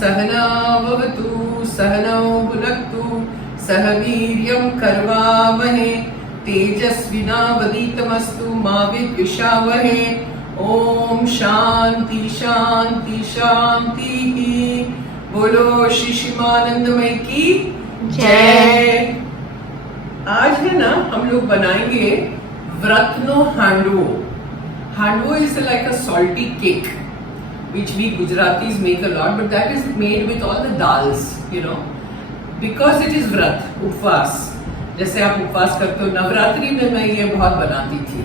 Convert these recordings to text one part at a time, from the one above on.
सहनाववतु सहनौ भुनक्तु सह वीर्यं कर्वावहे तेजस्विनावधीतमस्तु मा विद्विषावहे। ओम शांति शांति शांति। बोलो श्री शिवानंदमय की जय। आज है ना हम लोग बनाएंगे व्रतनो handvo. Handvo is like a salty cake which we Gujaratis make a lot, but that is made with all the dals, you know, because it is व्रत, उपवास। जैसे आप उपवास करते हो, नवरात्रि में मैं ये बहुत बनाती थी।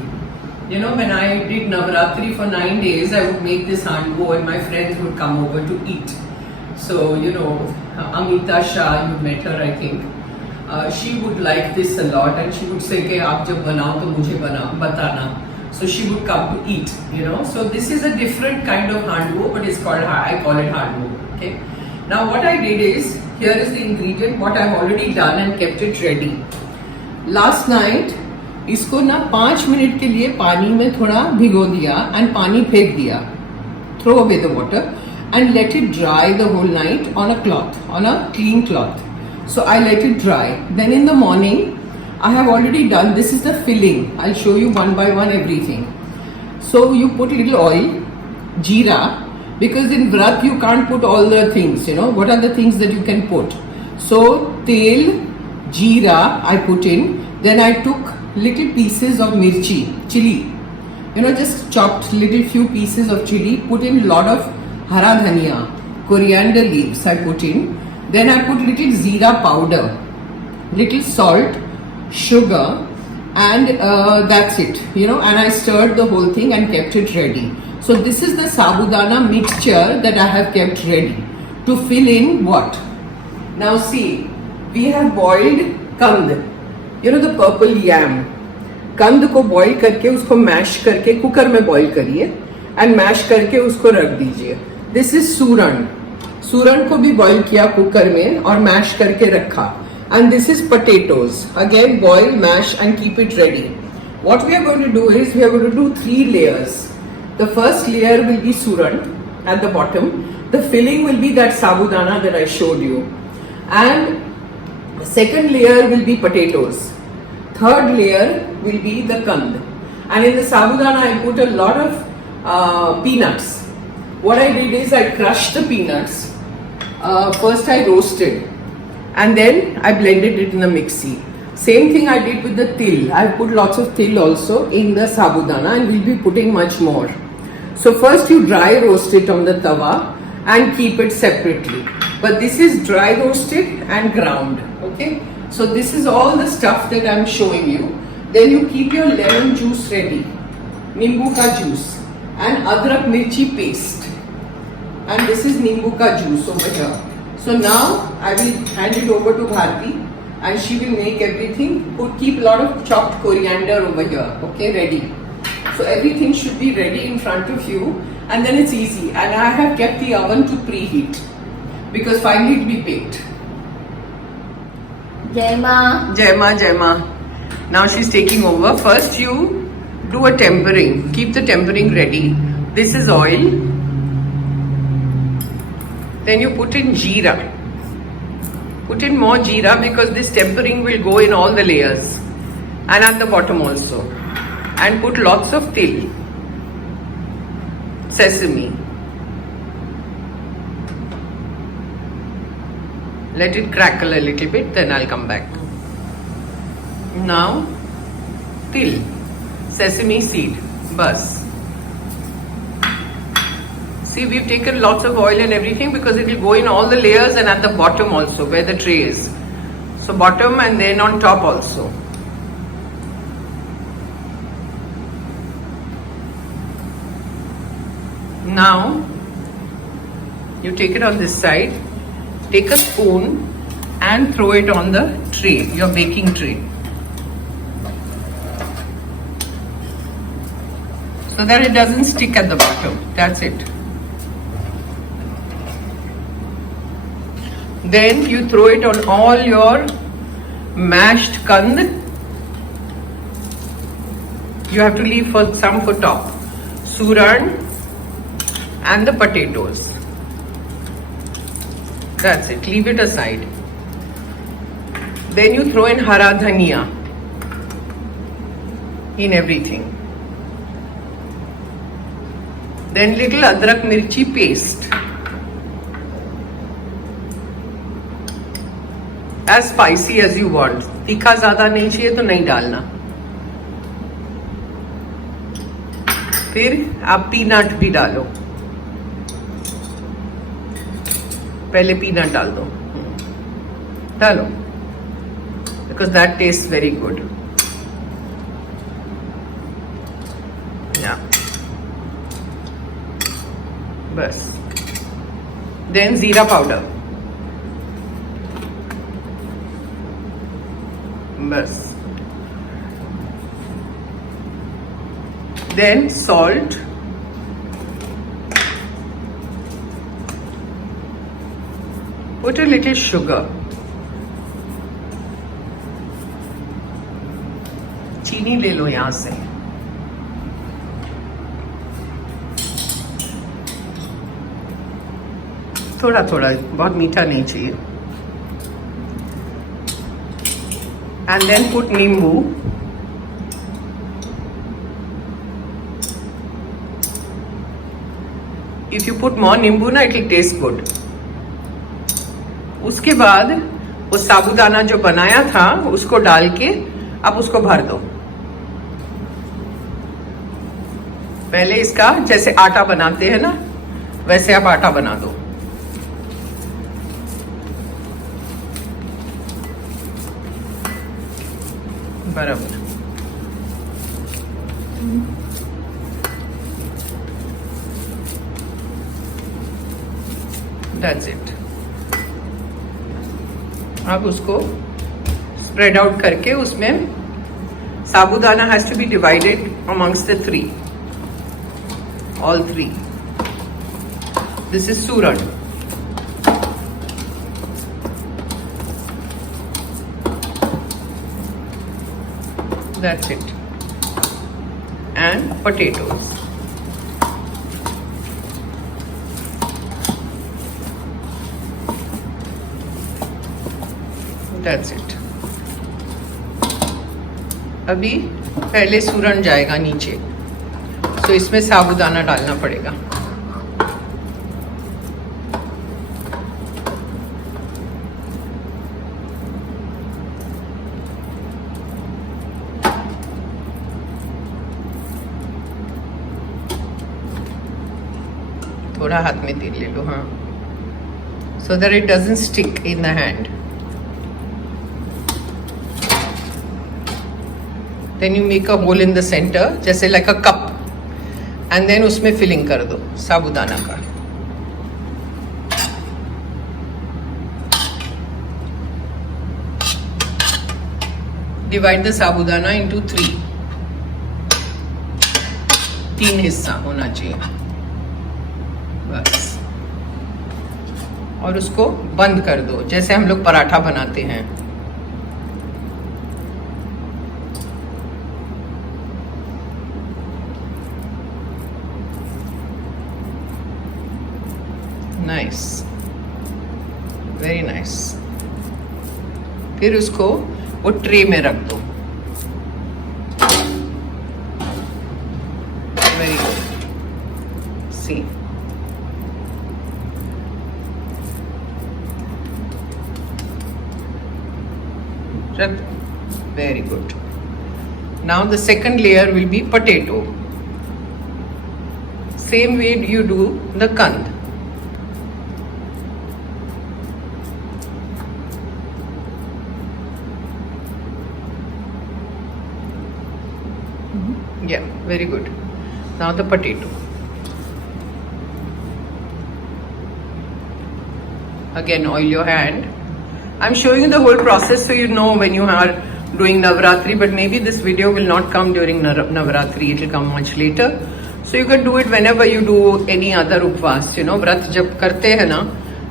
You know, when I did Navratri for 9 days, I would make this handwo and my friends would come over to eat. So, you know, Amita Shah, you met her, I think. She would like this a lot and she would say, "Ke aap jab banao to mujhe batana." So she would come to eat, you know. So this is a different kind of handwo, but it's called, I call it handwo. Okay. Now what I did is, here is the ingredient, what I've already done and kept it ready. Last night, इसको ना 5 minute के लिए पानी में थोड़ा भिगो दिया and पानी फेंक दिया, throw away the water and let it dry the whole night on a cloth, on a clean cloth. So I let it dry. Then in the morning I have already done, this is the filling. I'll show you one by one everything. So you put little oil, jeera, because in Vrat you can't put all the things, you know. What are the things that you can put? So tel, jeera I put in. Then I took little pieces of mirchi, chili. You know, just chopped little few pieces of chili, put in lot of hara dhania, coriander leaves I put in. Then I put little jeera powder, little salt, sugar, and that's it, you know, and I stirred the whole thing and kept it ready. So this is the sabudana mixture that I have kept ready to fill in what? Now see, we have boiled kand, you know, the purple yam. कंद को boil करके उसको mash करके cooker में boil करिए and mash करके उसको रख दीजिए. This is सूरण. सूरण को भी बॉईल किया कुकर में और मैश करके रखा. And this is potatoes. Again, boil, mash and keep it ready. What we are going to do is, we are going to do 3 layers. The first layer will be suran at the bottom. The filling will be that sabudana that I showed you. And the second layer will be potatoes. Third layer will be the kand. And in the sabudana, I put a lot of peanuts. What I did is, I crushed the peanuts. First I roasted. And then I blended it in the mixie. Same thing I did with the til. I put lots of til also in the sabudana and we'll be putting much more. So first you dry roast it on the tawa and keep it separately. But this is dry roasted and ground. Okay. So this is all the stuff that I'm showing you. Then you keep your lemon juice ready. Nimbu ka juice. And adrak mirchi paste. And this is nimbu ka juice over here. So now I will hand it over to Bharti and she will make everything. Keep a lot of chopped coriander over here. Okay, ready. So everything should be ready in front of you and then it's easy. And I have kept the oven to preheat because finally it will be baked. Jai Ma. Jai Ma, Jai Ma. Now she's taking over. First you do a tempering. Keep the tempering ready. This is oil. Then you put in jeera. Put in more jeera because this tempering will go in all the layers and at the bottom also. And put lots of til, sesame. Let it crackle a little bit, then I'll come back. Now, til, sesame seed, bus. See, we've taken lots of oil and everything because it will go in all the layers and at the bottom also where the tray is. So bottom and then on top also. Now, you take it on this side, take a spoon and throw it on the tray, your baking tray. So that it doesn't stick at the bottom. That's it. Then you throw it on all your mashed kand. You have to leave for some for top. Suran and the potatoes. That's it. Leave it aside. Then you throw in hara dhania in everything. Then little adrak mirchi paste. As spicy as you want. तीखा ज्यादा नहीं चाहिए तो नहीं डालना. फिर आप peanut भी डालो. पहले पीनट डाल दो. डालो. Because that tastes very good. Yeah. बस. Then जीरा पाउडर. बस. Then salt. Put a little sugar. चीनी ले लो यहां से. थोड़ा थोड़ा, बहुत मीठा नहीं चाहिए. And then put nimbu. If you put more nimbu na, it will taste good. उसके बाद वो साबूदाना जो बनाया था उसको डाल के आप उसको भर दो. पहले इसका जैसे आटा बनाते हैं ना, वैसे आप आटा बना दो. बराबर. That's it. अब उसको स्प्रेड आउट करके उसमें sabudana has to be divided amongst the three. All three. This is suran. That's it. And potatoes. That's it. अभी पहले सूरन जाएगा नीचे, तो इसमें साबूदाना डालना पड़ेगा. थोड़ा हाथ में तेल ले लो. हाँ, so that it doesn't stick in the hand. Then you make a hole in the center, जैसे like a cup, and then उसमें फिलिंग कर दो साबूदाना का. Divide the sabudana into 3. 3 हिस्सा होना चाहिए. बस. और उसको बंद कर दो जैसे हम लोग पराठा बनाते हैं. Nice, very nice. फिर उसको वो ट्रे में रख दो. Very good. See, very good. Now the second layer will be potato. Same way you do the kand. Yeah, very good. Now the potato. Again, oil your hand. I'm showing you the whole process so you know when you are doing Navratri, but maybe this video will not come during Navratri, it will come much later. So you can do it whenever you do any other उपवास, you know, व्रत जब करते हैं ना,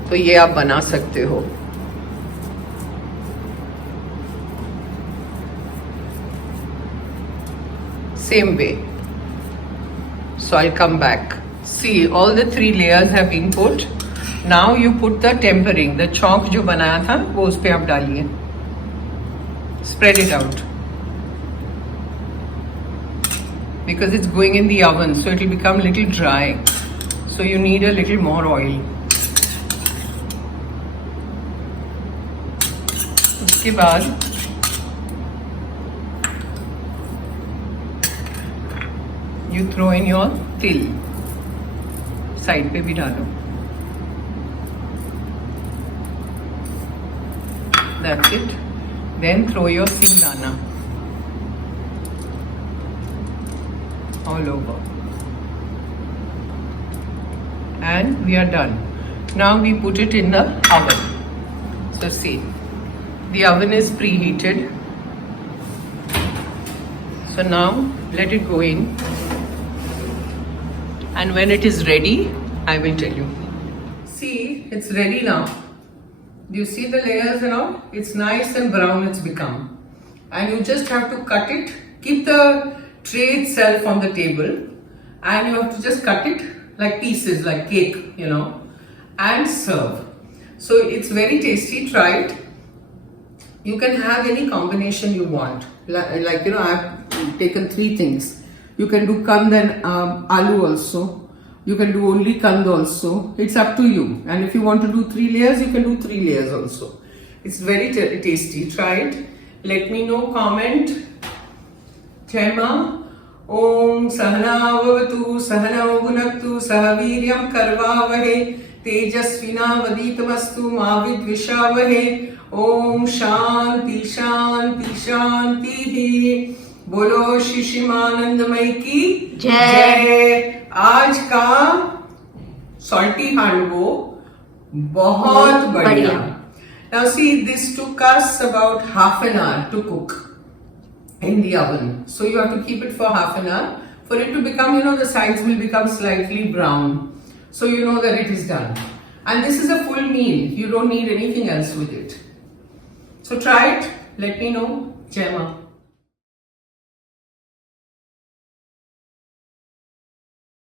तो ये आप बना सकते हो. Same way. So I'll come back. See, all the 3 layers have been put. Now you put the tempering, the चौक जो बनाया था वो उस पे आप डालिए. Spread it out because it's going in the oven, so it will become little dry. So you need a little more oil. उसके बाद you throw in your तिल, साइड पे भी डालो. That's it. Then throw your singdana all over. And we are done. Now we put it in the oven. So see, the oven is preheated. So now let it go in. And when it is ready, I will tell you. See, it's ready now. Do you see the layers and all? It's nice and brown it's become. And you just have to cut it. Keep the tray itself on the table. And you have to just cut it like pieces, like cake, you know. And serve. So it's very tasty. Try it. You can have any combination you want. Like, you know, I've taken 3 things. You can do kand and aloo also. You can do only kand also. It's up to you. And if you want to do 3 layers, you can do 3 layers also. It's very tasty. Try it. Let me know. Comment. Jai Ma. Om Sahana Vavatu Sahana Bhunaktu Sahaviryam Karvavahe Tejasvina Vaditamastu Mavid Vishavahe. Om Shanti Shanti Shanti. बोलो श्री शिमानंदमय की जय. आज का salty handvo बहुत बढ़िया. Now see, this took us about half an hour to cook in the oven. So you have to keep it for half an hour for it to become, you know, the sides will become slightly brown. So you know that it is done. And this is a full meal. You don't need anything else with it. So try it. Let me know. Jai Ma.